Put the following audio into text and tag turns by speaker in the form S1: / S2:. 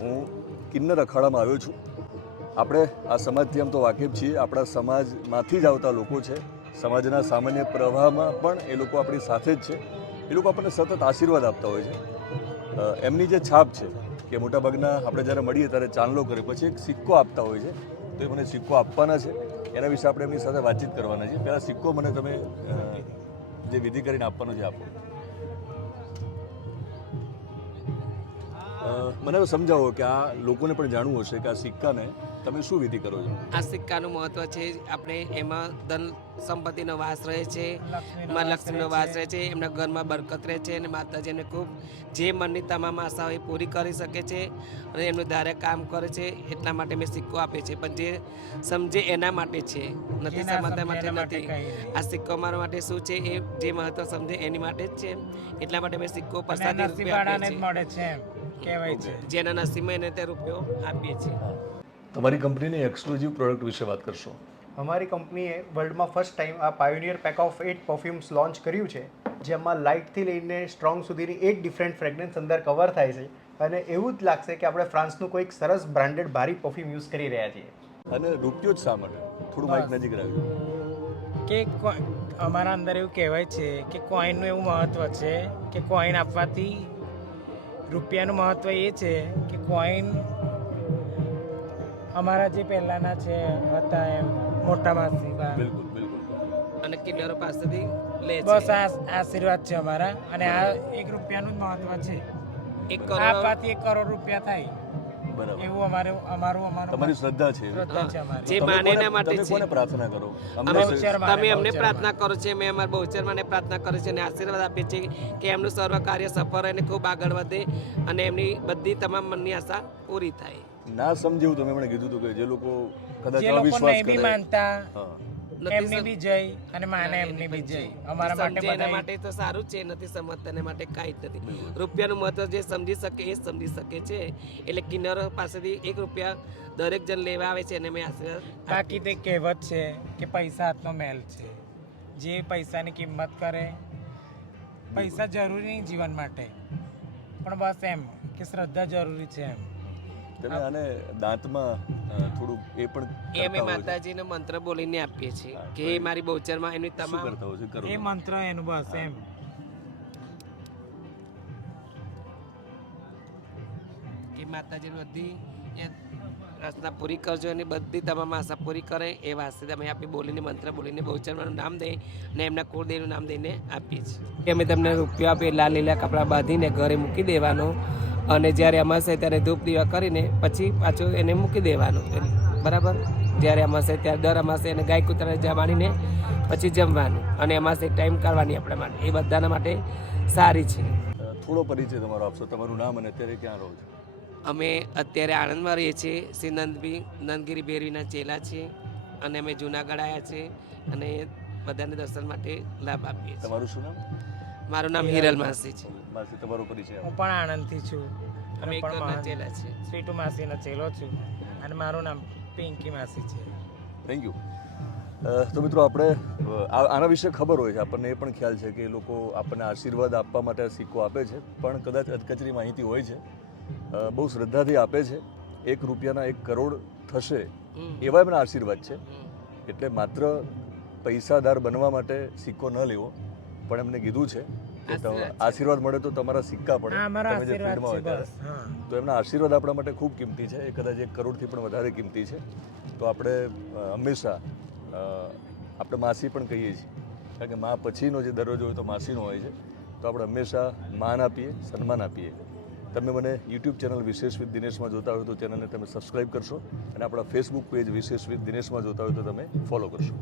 S1: હું કિન્નર અખાડામાં આવ્યો છું. આપણે આ સમાજથી આમ તો વાકેફ છીએ. આપણા સમાજમાંથી જ આવતા લોકો છે. સમાજના સામાન્ય પ્રવાહમાં પણ એ લોકો આપણી સાથે જ છે. એ લોકો આપણને સતત આશીર્વાદ આપતા હોય છે. એમની જે છાપ છે કે મોટાભાગના આપણે જ્યારે મળીએ ત્યારે ચાંદલો કરે, પછી એક સિક્કો આપતા હોય છે. તો એ મને સિક્કો આપવાના છે. એના વિશે આપણે એમની સાથે વાતચીત કરવાના છે. પહેલાં સિક્કો મને તમે જે વિધિ કરીને આપવાનો છે, આપો. મને સમજાવો કે આ લોકોને પણ જાણવું હશે કે આ સિક્કાને તમે શું વિધિ કરો છો?
S2: આ સિક્કાનું મહત્વ છે આપણે એમાં ધન સંપત્તિનો વાસ રહે છે માં લક્ષ્મીનો વાસ રહે છે એમના ઘરમાં બરકત રહે છે અને માતાજીને ખૂબ જે મનની તમામ આશાઓ એ પૂરી કરી શકે છે અને એમનું ધારે કામ કરે છે એટલા માટે મેં સિક્કો આપે છે. પણ જે સમજે એના માટે છે નથી સમજતા માટે નથી. આ સિક્કો મારા માટે શું છે એ જે મહત્વ સમજે એની માટે જ છે એટલા માટે મેં સિક્કો પ્રસાદી રૂપે
S3: મળે છે કહેવાય છે.
S2: જેના નસીબમાં એને તે રૂપિયો આપીએ છીએ.
S1: તમારી કંપનીની એક્સક્લુઝિવ પ્રોડક્ટ વિશે વાત કરશો?
S4: અમારી કંપનીએ વર્લ્ડમાં ફર્સ્ટ ટાઈમ આ pioneer pack of eight perfumes launch કર્યું છે જેમાં લાઇટથી લઈને સ્ટ્રોંગ સુધીની એટ ડિફરન્ટ ફ્રેગ્રન્સ અંદર કવર થાય છે અને એવું જ લાગશે કે આપણે ફ્રાન્સનું કોઈક સરસ બ્રાન્ડેડ ભારી પરફ્યુમ યુઝ કરી રહ્યા છીએ.
S1: અને રૂપિયો જ શા માટે? થોડું માઇક નજીક રાખ્યું
S3: કે કો- અમારા અંદર એવું કહેવાય છે કે કોઈનનું એવું મહત્ત્વ છે કે કોઈન આપવાથી રૂપિયાનું મહત્ત્વ એ છે કે કોઈન અમારા જે પહેલાંના છે હતા એમ મોટા માસીબા.
S1: બિલકુલ બિલકુલ.
S2: અને કિલ્લરો પાસેથી લે
S3: બસ આ આશીર્વાદ છે અમારા. અને આ એક રૂપિયાનું જ મહત્ત્વ છે.
S2: એક કરોડ
S3: આપવાથી એક કરોડ રૂપિયા થાય.
S1: બરાબર.
S3: એવું અમારે અમારું અમારું
S1: તમારી શ્રદ્ધા છે.
S2: જે માને એના માટે
S1: તમે કોને પ્રાર્થના કરો?
S2: અમે તમે અમને પ્રાર્થના કરો છો અમે અમારા બહુચરમાને પ્રાર્થના કરે છે અને આશીર્વાદ આપીએ છીએ કે એમનું સર્વ કાર્ય સફળ અને ખૂબ આગળ વધે અને એમની બધી તમામ મનની આશા પૂરી થાય.
S1: ના સમજ્યું તમે મને કીધું હતું કે જે લોકો કદાચ
S3: જે લોકો
S1: અવિશ્વાસ
S3: નહીં
S1: કરે.
S3: માનતા. એમની બી જય અને માને એમની બી જય. અમારા માટે બધા
S2: માટે તો સારું જ છે નથી સમજતા એના માટે કાંઈ જ નથી. રૂપિયાનું મહત્વ જે સમજી શકે એ સમજી શકે છે. એટલે કિન્નરો પાસેથી એક રૂપિયા દરેક જણ લેવા આવે છે અને મેં આશીર્વાદ
S3: બાકી તે કહેવત છે કે પૈસા હાથનો મેલ છે. જે પૈસાની કિંમત કરે પૈસા જરૂરી નહીં જીવન માટે. પણ બસ એમ કે શ્રદ્ધા જરૂરી છે એમ.
S1: તમે આને દાંતમાં થોડું એ પણ
S2: એ
S1: હો છો.
S2: માતાજીનો મંત્ર બોલીને આપીએ છીએ કે એ મારી બહુચરમાં એની
S1: શું
S2: તમામ
S1: કરતા હોય છે? કરો
S3: એ મંત્ર એનું બસ એમ.
S2: કે માતાજી બધી એ પ્રાર્થના પૂરી કરજો અને બધી તમામ આશા પૂરી કરે એ વાસ્તે તમે આપી બોલીને મંત્ર બોલીને બહુચરમાનું નામ દઈ અને એમના કુળદેવનું નામ દઈને આપીએ છીએ. કે અમે તમને રૂપિયા આપીએ લાલ લીલા કપડાં બાંધીને ઘરે મૂકી દેવાનો અને જ્યારે અમાસે ત્યારે ધૂપ દીવા કરીને પછી પાછું એને મૂકી દેવાનું બરાબર? જ્યારે અમાસે ત્યારે દર અમાસે એને ગાય કૂતરાને જમાડીને પછી જમવાનું. અને અમાસે એક ટાઈમ કાઢવાની આપણા માટે. એ બધાના માટે સારી છે.
S1: થોડો પરિચય તમારો આપશો? તમારું નામ અને અત્યારે ક્યાં રહો છો?
S2: અમે અત્યારે આણંદમાં રહીએ છીએ. શ્રી નંદભી નંદગીરી ભેરવીના ચેલા છીએ. અને અમે જુનાગઢ આવ્યા છીએ. અને બધાને દર્શન માટે લાભ આપીએ છીએ.
S1: તમારું શું નામ?
S2: મારું નામ હિરલ માસી છે.
S1: માસી તમારો પરિચય
S3: હું પણ આણંદથી છું.
S2: અમે
S3: અને પણ
S2: ઘરના
S3: મહાન-
S2: ચેલા છીએ.
S3: સ્વીટુ માસીનો ચેલો છું. અને મારું નામ પિંકી માસી છે.
S1: થેન્ક યુ તો મિત્રો આપણે આ- આના વિશે ખબર હોય છે. આપણને એ પણ ખ્યાલ છે કે એ લોકો આપણને આશીર્વાદ આપવા માટે આ સિક્કો આપે છે. પણ કદાચ અધકચરી માહિતી હોય છે. બહુ શ્રદ્ધાથી આપે છે. એક રૂપિયાના એક કરોડ થશે. એવા એમના આશીર્વાદ છે. એટલે માત્ર પૈસાદાર બનવા માટે સિક્કો ન લેવો. પણ એમને કીધું છે
S2: આશીર્વાદ
S1: આશીર્વાદ મળે તો તમારા સિક્કા પડે. તમે જે ફિલ્ડમાં તો એમના આશીર્વાદ આપણા માટે ખૂબ કિંમતી છે. એ કદાચ એક કરોડથી પણ વધારે કિંમતી છે. તો આપણે હંમેશા આપણે માસી પણ કહીએ છીએ. કારણ કે મા પછીનો જે દરજ્જો હોય તો માસીનો હોય છે. તો આપણે હંમેશા માન આપીએ સન્માન આપીએ. તમે મને યુટ્યુબ ચેનલ વિશેષ વિથ દિનેશમાં જોતા હોય તો ચેનલને તમે સબસ્ક્રાઈબ કરશો અને આપણા ફેસબુક પેજ વિશેષ વિથ દિનેશમાં જોતા હોય તો તમે ફોલો કરશો.